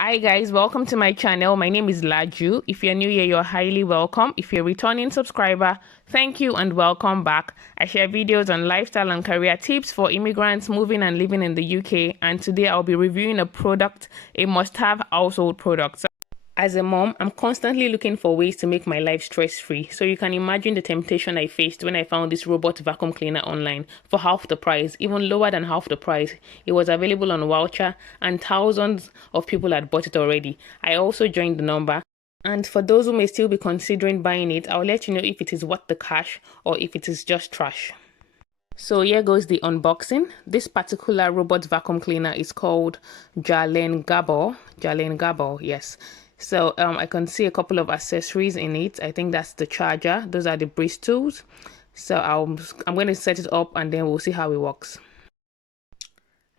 Hi guys, welcome to my channel. My name is Laju. If you're new here, you're highly welcome. If you're a returning subscriber, thank you and welcome back. I share videos on lifestyle and career tips for immigrants moving and living in the UK, and today I'll be reviewing a product, a must-have household product. As a mom, I'm constantly looking for ways to make my life stress-free. So you can imagine the temptation I faced when I found this robot vacuum cleaner online for half the price, even lower than half the price. It was available on voucher and thousands of people had bought it already. I also joined the number. And for those who may still be considering buying it, I'll let you know if it is worth the cash or if it is just trash. So here goes the unboxing. This particular robot vacuum cleaner is called Jallen Gabor. Jallen Gabor, yes. So I can see a couple of accessories in it. I think that's the charger. Those are the bristles. So I'm going to set it up and then we'll see how it works.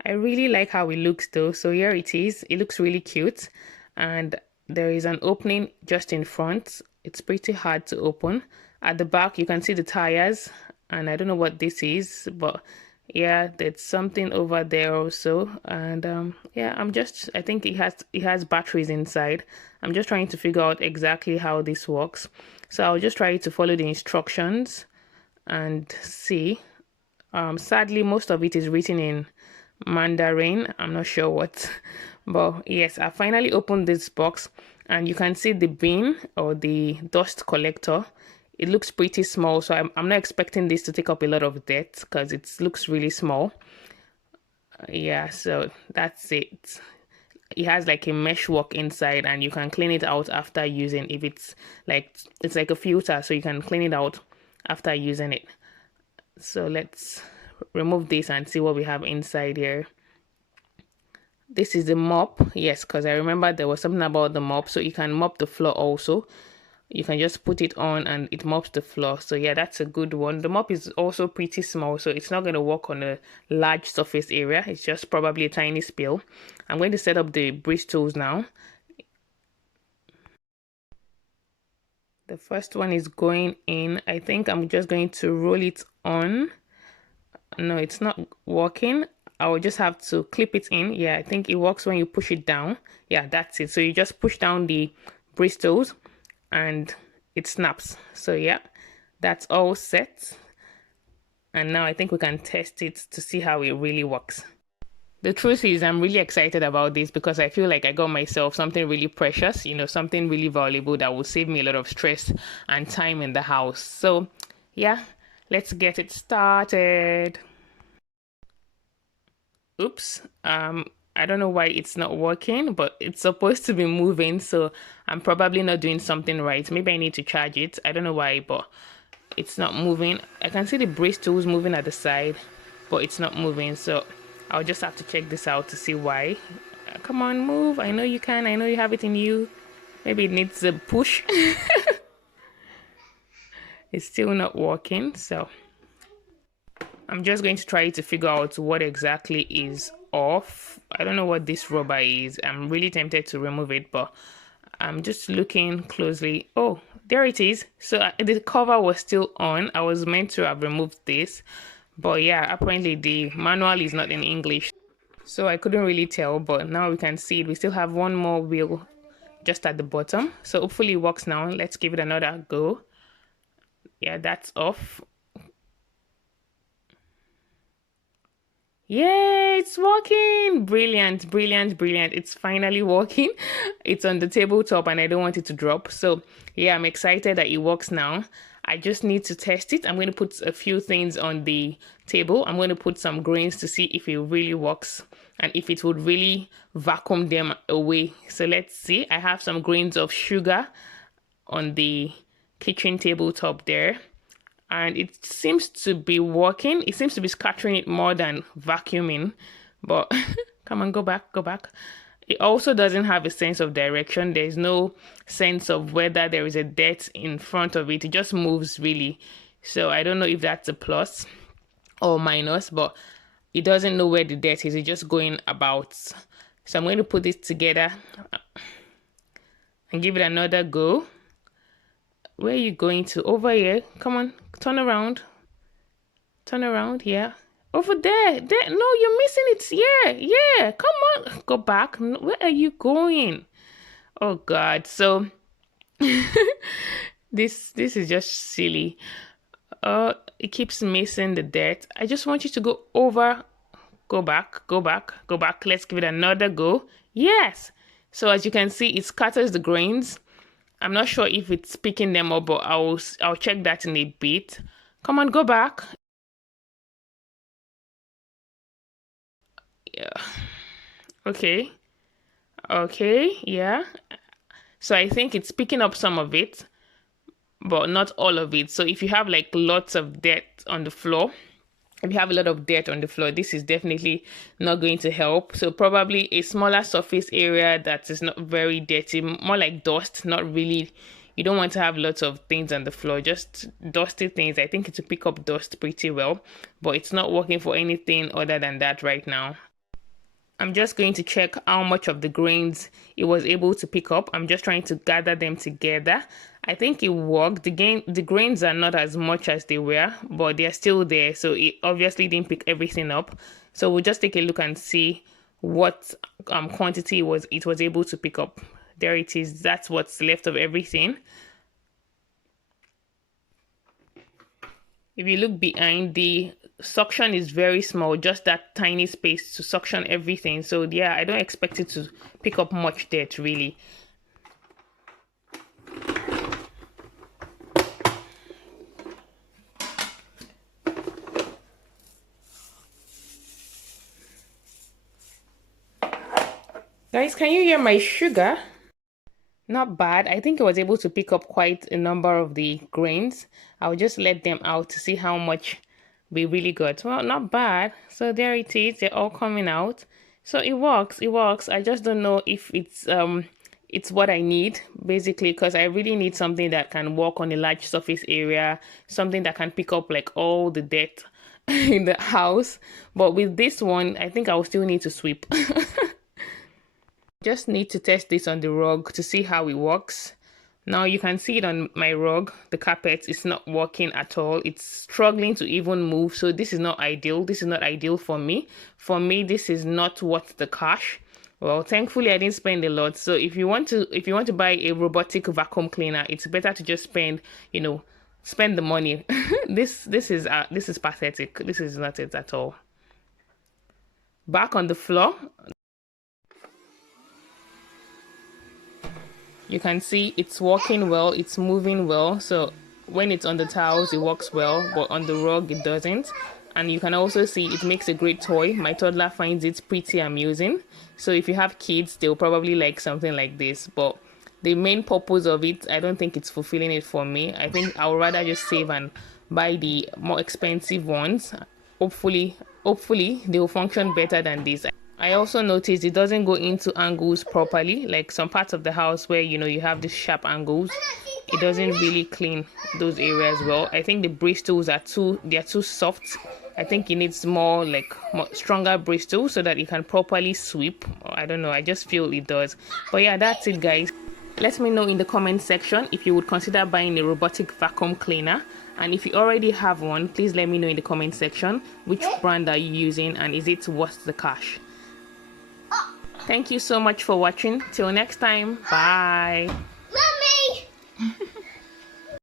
I really like how it looks though. So here it is. It looks really cute. And there is an opening just in front. It's pretty hard to open. At the back you can see the tires. And I don't know what this is, but yeah, there's something over there also. And yeah, I think it has batteries inside. I'm just trying to figure out exactly how this works. So I'll just try to follow the instructions and see. Sadly, most of it is written in Mandarin. I'm not sure what, but yes, I finally opened this box and you can see the bin or the dust collector. It looks pretty small, so I'm not expecting this to take up a lot of dirt because it looks really small. Yeah, so that's it. It has like a meshwork inside and you can clean it out after using. If it's like a filter, so you can clean it out after using it. So let's remove this and see what we have inside here. This is the mop. Yes, because I remember there was something about the mop, so you can mop the floor also. You can just put it on and it mops the floor. So yeah, that's a good one. The mop is also pretty small, so it's not going to work on a large surface area. It's just probably a tiny spill. I'm going to set up the bristles now. The first one is going in. I think I'm just going to roll it on. No, it's not working. I will just have to clip it in. Yeah, I think it works when you push it down. Yeah, that's it. So you just push down the bristles and it snaps. So yeah, that's all set. And now I think we can test it to see how it really works. The truth is, I'm really excited about this because I feel like I got myself something really precious, something really valuable that will save me a lot of stress and time in the house. So yeah, let's get it started. Oops. I don't know why it's not working, but it's supposed to be moving, so I'm probably not doing something right. Maybe I need to charge it. I don't know why, but it's not moving. I can see the bristles moving at the side, but it's not moving, so I'll just have to check this out to see why. Come on, move. I know you can. I know you have it in you. Maybe it needs a push. It's still not working, so I'm just going to try to figure out what exactly is off. I don't know what this rubber is. I'm really tempted to remove it, but I'm just looking closely. Oh, there it is. So the cover was still on. I was meant to have removed this, but yeah, apparently the manual is not in English, so I couldn't really tell, but now we can see it. We still have one more wheel just at the bottom, so hopefully it works now. Let's give it another go. Yeah, that's off. Yeah, it's working. Brilliant, brilliant, brilliant. It's finally working. It's on the tabletop and I don't want it to drop. So yeah, I'm excited that it works now. I just need to test it. I'm going to put a few things on the table. I'm going to put some grains to see if it really works and if it would really vacuum them away. So let's see. I have some grains of sugar on the kitchen tabletop there. And it seems to be working. It seems to be scattering it more than vacuuming, but come on, go back, go back. It also doesn't have a sense of direction. There's no sense of whether there is a dirt in front of it. It just moves really. So I don't know if that's a plus or minus, but it doesn't know where the dirt is. It's just going about. So I'm going to put this together and give it another go. Where are you going to? Over here. Come on, turn around. Turn around, yeah. Over there. There. No, you're missing it. Yeah. Come on. Go back. Where are you going? Oh God. So this is just silly. It keeps missing the dirt. I just want you to go over. Go back. Let's give it another go. Yes. So as you can see, it scatters the grains. I'm not sure if it's picking them up, but I'll check that in a bit. Come on, go back. Yeah. Okay. Yeah. So I think it's picking up some of it, but not all of it. So if you have like lots of dirt on the floor, if you have a lot of dirt on the floor, this is definitely not going to help. So probably a smaller surface area that is not very dirty, more like dust, not really. You don't want to have lots of things on the floor, just dusty things. I think it will pick up dust pretty well, but it's not working for anything other than that right now. I'm just going to check how much of the grains it was able to pick up. I'm just trying to gather them together. I think it worked. The grains are not as much as they were, but they're still there. So it obviously didn't pick everything up. So we'll just take a look and see what quantity it was able to pick up. There it is. That's what's left of everything. If you look behind, the suction is very small, just that tiny space to suction everything. So yeah, I don't expect it to pick up much dirt really. Guys, can you hear my sugar? Not bad. I think I was able to pick up quite a number of the grains. I'll just let them out to see how much we really got. Well, not bad. So there it is. They're all coming out. So it works. I just don't know if it's what I need basically, because I really need something that can work on a large surface area, something that can pick up like all the dirt in the house. But with this one, I think I'll still need to sweep. Just need to test this on the rug to see how it works. Now you can see it on my rug. The carpet is not working at all. It's struggling to even move. So this is not ideal. This is not ideal for me. For me, this is not worth the cash. Well, thankfully I didn't spend a lot. So if you want to buy a robotic vacuum cleaner, it's better to just spend the money. This is pathetic. This is not it at all. Back on the floor. You can see it's working well, it's moving well. So when it's on the tiles, it works well, but on the rug, it doesn't. And you can also see it makes a great toy. My toddler finds it pretty amusing. So if you have kids, they'll probably like something like this. But the main purpose of it, I don't think it's fulfilling it for me. I think I would rather just save and buy the more expensive ones. Hopefully they will function better than this. I also noticed it doesn't go into angles properly, like some parts of the house where you have these sharp angles. It doesn't really clean those areas well. I think the bristles are too soft. I think it needs more stronger bristles so that it can properly sweep. I don't know, I just feel it does. But yeah, that's it guys. Let me know in the comment section if you would consider buying a robotic vacuum cleaner. And if you already have one, please let me know in the comment section which brand are you using and is it worth the cash. Thank you so much for watching. Till next time. Bye. Mommy!